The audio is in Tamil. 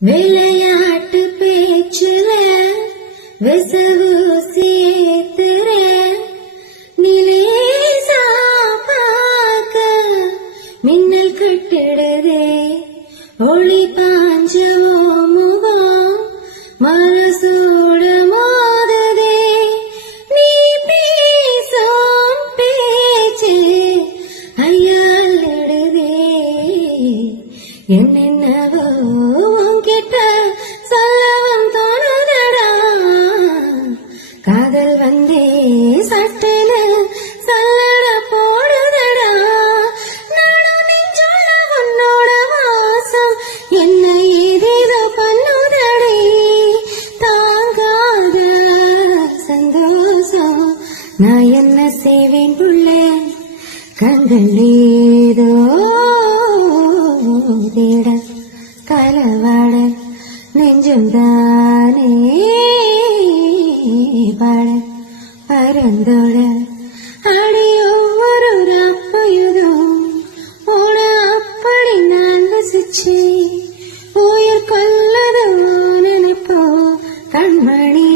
விளையாட்டு பேச்சுல விசவு சேர்த்துற நிலேசா பார்க்க மின்னல் கட்டிடுதே ஒளி பாஞ்சவோ முகம் மனசோட மோதுதே நீ பேசும் பேச்சு ஐயாளிடுதே என்னென்னவோ உன்கிட்ட சொல்லவும் தோணுதடா காதல் வந்தே சட்டுன்னு சல்லட போடுதடா நானும் நெஞ்சுள்ள உன்னோட வாசம் என்ன ஏதேதோ பண்ணுதடே தாங்காத சந்தோஷம் நான் என்ன செய்வேன் புள்ள கண்கள் ஏதோ தேட கலவாட நெஞ்சும் தானே பாட பரந்தோட அடியும் ஒரு அப்பயுதும் ஓட அப்படி நான் வசிச்சு உயிர் கொல்லதோ நினைப்போ கண்மணி